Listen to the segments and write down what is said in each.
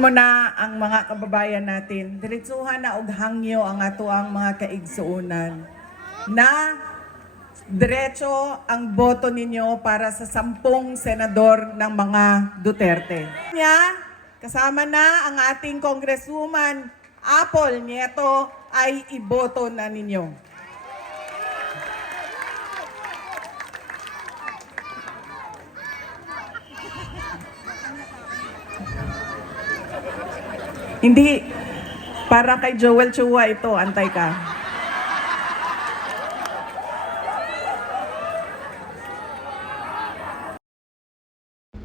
mo na ang mga kababayan natin, diretsuhan na og hangyo ang ato ang mga kaigsuunan na diretso ang boto ninyo para sa sampung senador ng mga Duterte. Nya, kasama na ang ating congresswoman Apple Nieto ay iboto na ninyo. Hindi para kay Joel Chua ito, antay ka.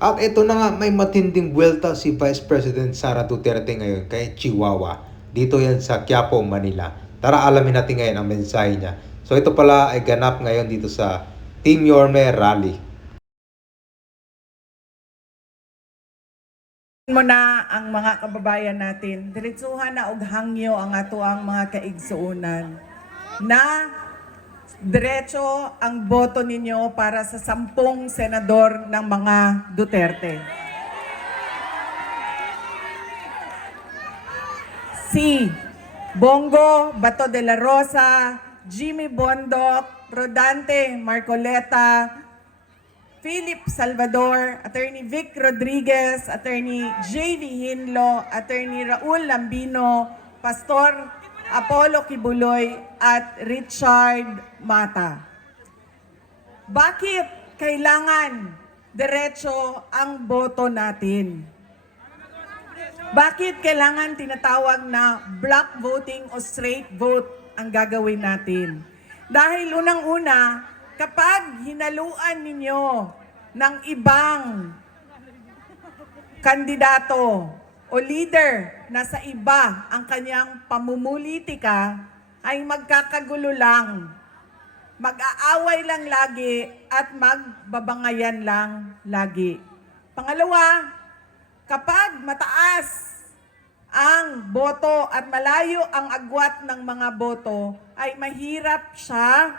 At ito na nga, may matinding buwelta si Vice President Sara Duterte ngayon kay Chihuahua. Dito yan sa Quiapo, Manila. Tara alamin natin ngayon ang mensahe niya. So ito pala ay ganap ngayon dito sa Team Yorme Rally. Mo na ang mga kababayan natin, diretsuhan na og hangyo ang ato ang mga kaigsuunan. Na diretso ang boto ninyo para sa sampung senador ng mga Duterte. Si Bongo Bato de la Rosa, Jimmy Bondoc, Rodante Marcoleta, Philip Salvador, Attorney Vic Rodriguez, Attorney J.V. Hinlo, Attorney Raul Lambino, Pastor Apollo Kibuloy, at Richard Mata. Bakit kailangan diretso ang boto natin? Bakit kailangan tinatawag na block voting o straight vote ang gagawin natin? Dahil unang-una, kapag hinaluan ninyo ng ibang kandidato o leader na sa iba ang kanyang pamumulitika, ay magkakagulo lang. Mag-aaway lang lagi at magbabangayan lang lagi. Pangalawa, kapag mataas ang boto at malayo ang agwat ng mga boto, ay mahirap siya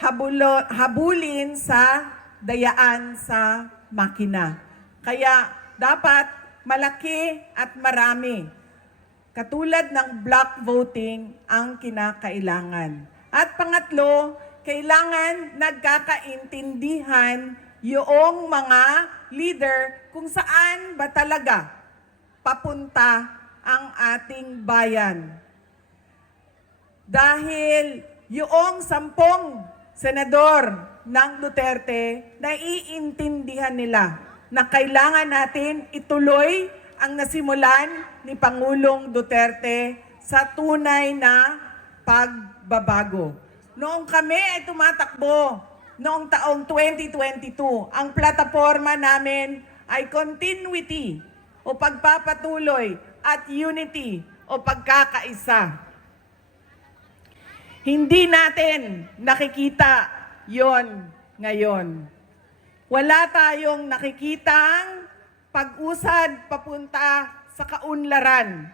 habulo, habulin sa dayaan sa makina. Kaya dapat malaki at marami. Katulad ng block voting ang kinakailangan. At pangatlo, kailangan nagkakaintindihan yung mga leader kung saan ba talaga papunta ang ating bayan. Dahil yung sampung senador ng Duterte, naiintindihan nila na kailangan natin ituloy ang nasimulan ni Pangulong Duterte sa tunay na pagbabago. Noong kami ay tumatakbo, noong taong 2022, ang plataforma namin ay continuity o pagpapatuloy at unity o pagkakaisa. Hindi natin nakikita yon ngayon. Wala tayong nakikitang pag-usad papunta sa kaunlaran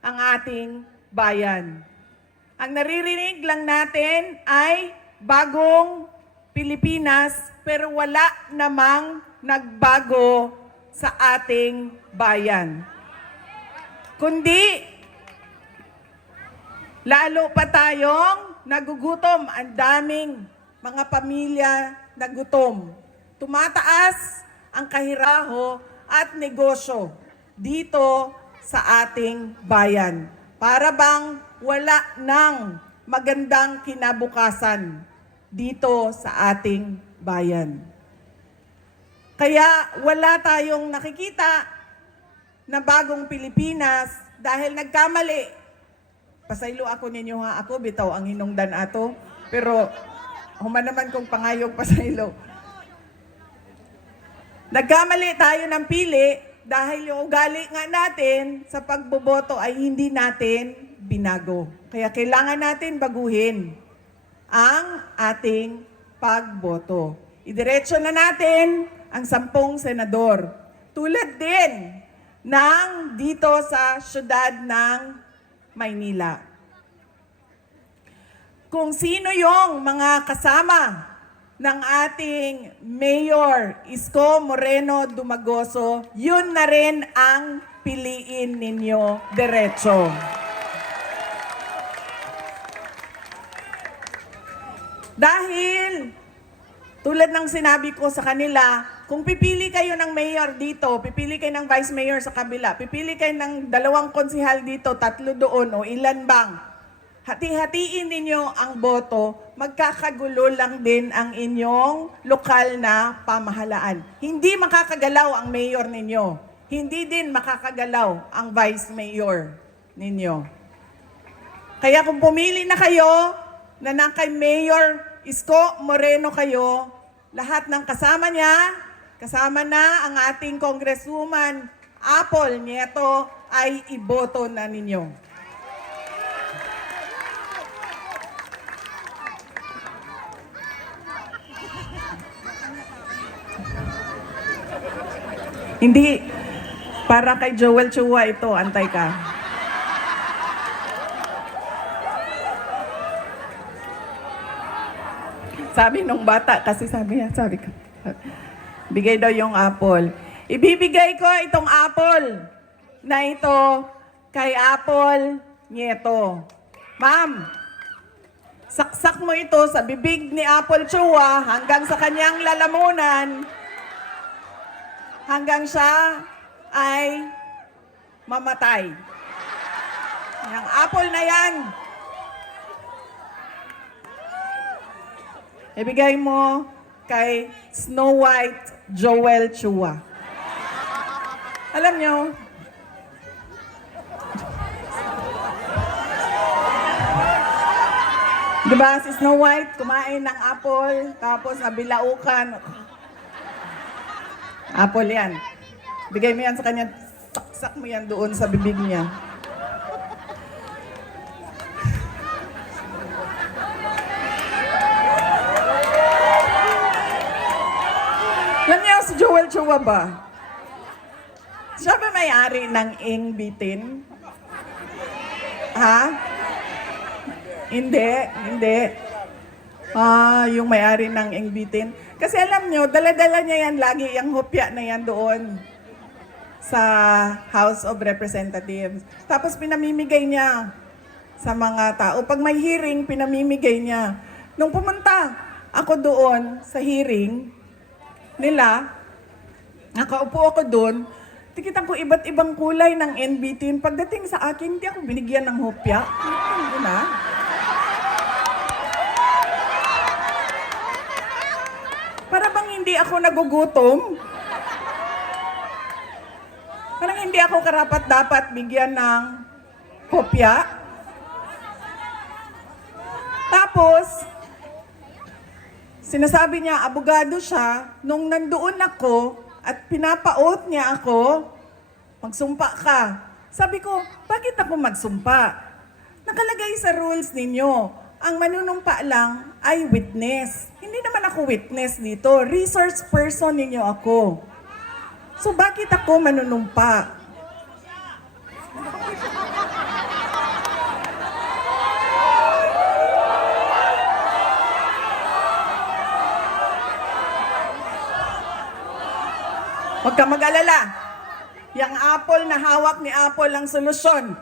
ang ating bayan. Ang naririnig lang natin ay bagong Pilipinas pero wala namang nagbago sa ating bayan. Kundi lalo pa tayong nagugutom. Ang daming mga pamilya nagutom. Tumataas ang kahiraho at negosyo dito sa ating bayan. Para bang wala ng magandang kinabukasan dito sa ating bayan. Kaya wala tayong nakikita na bagong Pilipinas dahil nagkamali. Pasaylo ako ninyo nga ako, bitaw ang hinungdan ato. Pero human naman kong pangayog pasaylo. Nagkamali tayo ng pili dahil yung ugali nga natin sa pagboboto ay hindi natin binago. Kaya kailangan natin baguhin ang ating pagboto. Idiretso na natin ang sampung senador. Tulad din ng dito sa syudad ng Maynila. Kung sino yung mga kasama ng ating Mayor Isko Moreno Dumagoso, yun na rin ang pipiliin ninyo diretso. Dahil, tulad ng sinabi ko sa kanila, kung pipili kayo ng mayor dito, pipili kayo ng vice mayor sa kabila, pipili kayo ng dalawang konsihal dito, tatlo doon o ilan bang, hati-hatiin ninyo ang boto, magkakagulo lang din ang inyong lokal na pamahalaan. Hindi makakagalaw ang mayor ninyo. Hindi din makakagalaw ang vice mayor ninyo. Kaya kung pumili na kayo na nang kay Mayor Isko Moreno kayo, lahat ng kasama niya, kasama na ang ating Congresswoman Apple Nieto ay iboto na ninyo. Hindi, para kay Joel Chua ito, antay ka. Sabi nung bata, kasi sabi niya, sabi ko, bigay daw yung apple. Ibibigay ko itong apple na ito kay Apple Nieto. Ma'am, saksak mo ito sa bibig ni Apple Chua hanggang sa kanyang lalamunan hanggang siya ay mamatay. Yung apple na yan, ibigay mo kay Snow White Joel Chua. Alam nyo, di ba si Snow White kumain ng apple, tapos nabilaukan. Apple yan. Bigay mo yan sa kanya, saksak mo yan doon sa bibig niya. Alam Chua ba? Siya ba may-ari ng Ing? Ha? Hindi, hindi. Ah, yung may-ari ng Ing. Kasi alam nyo, dala-dala niya yan lagi, yung hopya na yan doon sa House of Representatives. Tapos pinamimigay niya sa mga tao. Pag may hearing, pinamimigay niya. Nung pumunta ako doon sa hearing nila, nakaupo ako doon, tikitan ko iba't ibang kulay ng NBT. Pagdating sa akin, hindi ako binigyan ng hopya. Ano na? Para bang hindi ako nagugutom? Parang hindi ako karapat dapat bigyan ng kopya. Tapos, sinasabi niya, abogado siya, nung nandoon ako at pinapaot niya ako, magsumpa ka. Sabi ko, bakit ako magsumpa? Nakalagay sa rules ninyo, ang manunumpa lang ay witness. Hindi naman ako witness dito. Resource person ninyo ako. So bakit ako manunumpa? Huwag ka mag-alala. Yang apple na hawak ni Apple ang solusyon.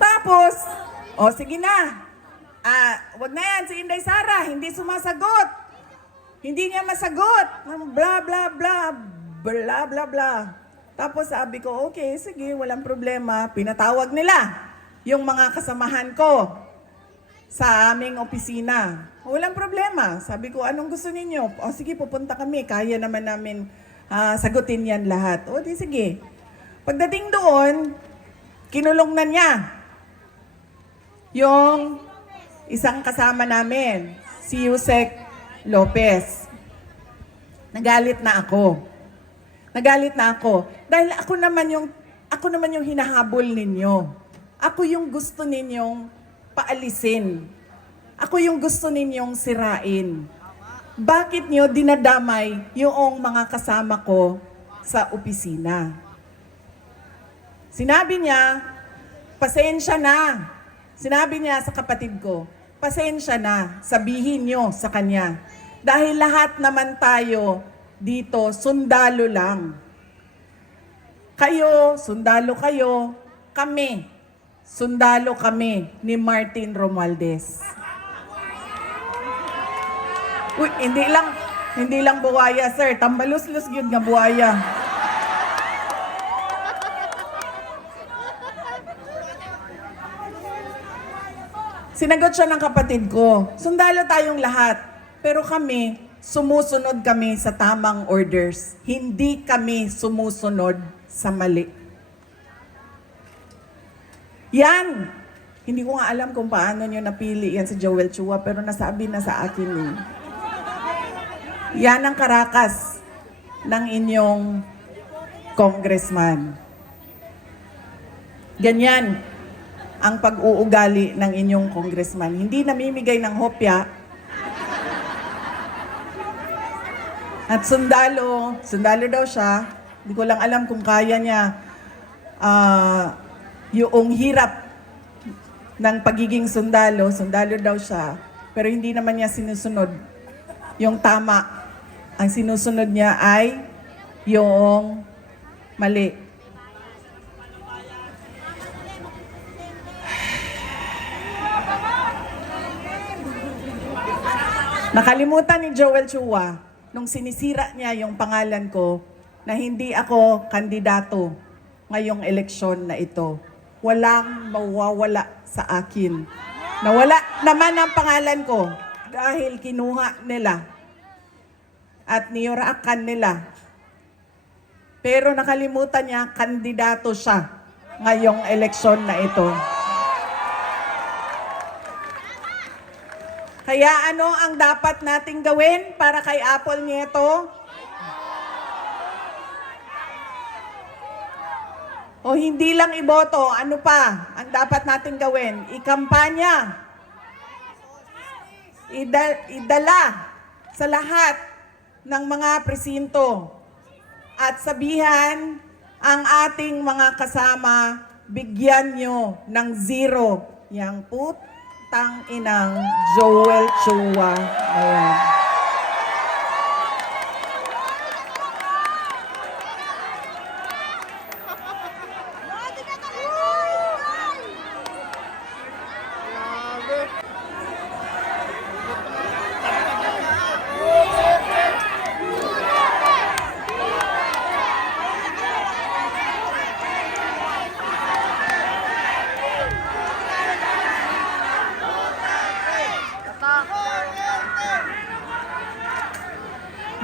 Tapos, o sige na. Ah, wag na yan si Inday Sara, hindi sumasagot. Hindi niya masagot. Bla bla bla bla bla bla. Tapos sabi ko, okay, sige, walang problema. Pinatawag nila yung mga kasamahan ko sa aming opisina. Walang problema. Sabi ko, anong gusto ninyo? O sige, pupunta kami. Kaya naman namin ah, sagutin yan lahat. O di sige. Pagdating doon, kinulong na niya yung isang kasama namin, si Yusek Lopez. Nagalit na ako. Nagalit na ako. Dahil ako naman yung, ako naman yung hinahabol ninyo. Ako yung gusto ninyong paalisin. Ako yung gusto ninyong sirain. Bakit nyo dinadamay yung mga kasama ko sa opisina? Sinabi niya, pasensya na. Sinabi niya sa kapatid ko, pasensya na, sabihin nyo sa kanya. Dahil lahat naman tayo dito, sundalo lang. Kayo, sundalo kayo, kami, sundalo kami ni Martin Romualdez. Uy, hindi lang, hindi lang buwaya, sir. Tambalus-lus yun nga buwaya. Sinagot siya ng kapatid ko, sundalo tayong lahat. Pero kami, sumusunod kami sa tamang orders. Hindi kami sumusunod sa mali. Yan! Hindi ko nga alam kung paano nyo napili yan si Joel Chua, pero nasabi na sa akin eh. Yan ang karakas ng inyong congressman. Ganyan ang pag-uugali ng inyong congressman. Hindi namimigay ng hopya. At sundalo, sundalo daw siya. Hindi ko lang alam kung kaya niya ah, yung hirap ng pagiging sundalo. Sundalo daw siya. Pero hindi naman niya sinusunod yung tama. Ang sinusunod niya ay yung mali. Nakalimutan ni Joel Chua nung sinisira niya yung pangalan ko na hindi ako kandidato ngayong eleksyon na ito. Walang mawawala sa akin. Nawala naman ang pangalan ko dahil kinuha nila at niyurakan nila. Pero nakalimutan niya, kandidato siya ngayong eleksyon na ito. Kaya ano ang dapat nating gawin para kay Apple Nieto? O hindi lang iboto, ano pa ang dapat nating gawin? Ikampanya. Ida- idala sa lahat ng mga presinto. At sabihan ang ating mga kasama, bigyan nyo ng zero. Yang putang inang Joel Chua. Ayan.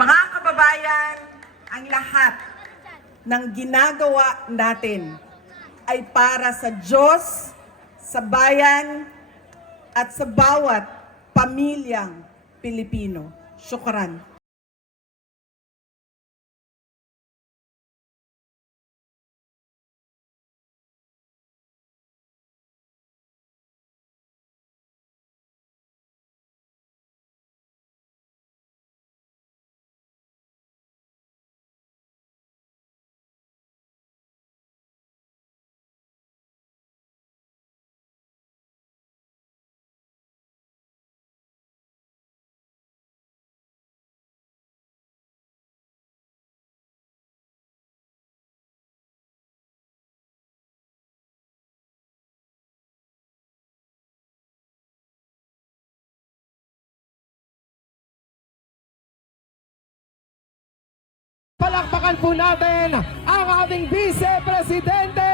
Mga kababayan, ang lahat ginagawa natin ay para sa Diyos, sa bayan, at sa bawat pamilyang Pilipino. Syukran. Palakpakan po natin ang ating Vice Presidente!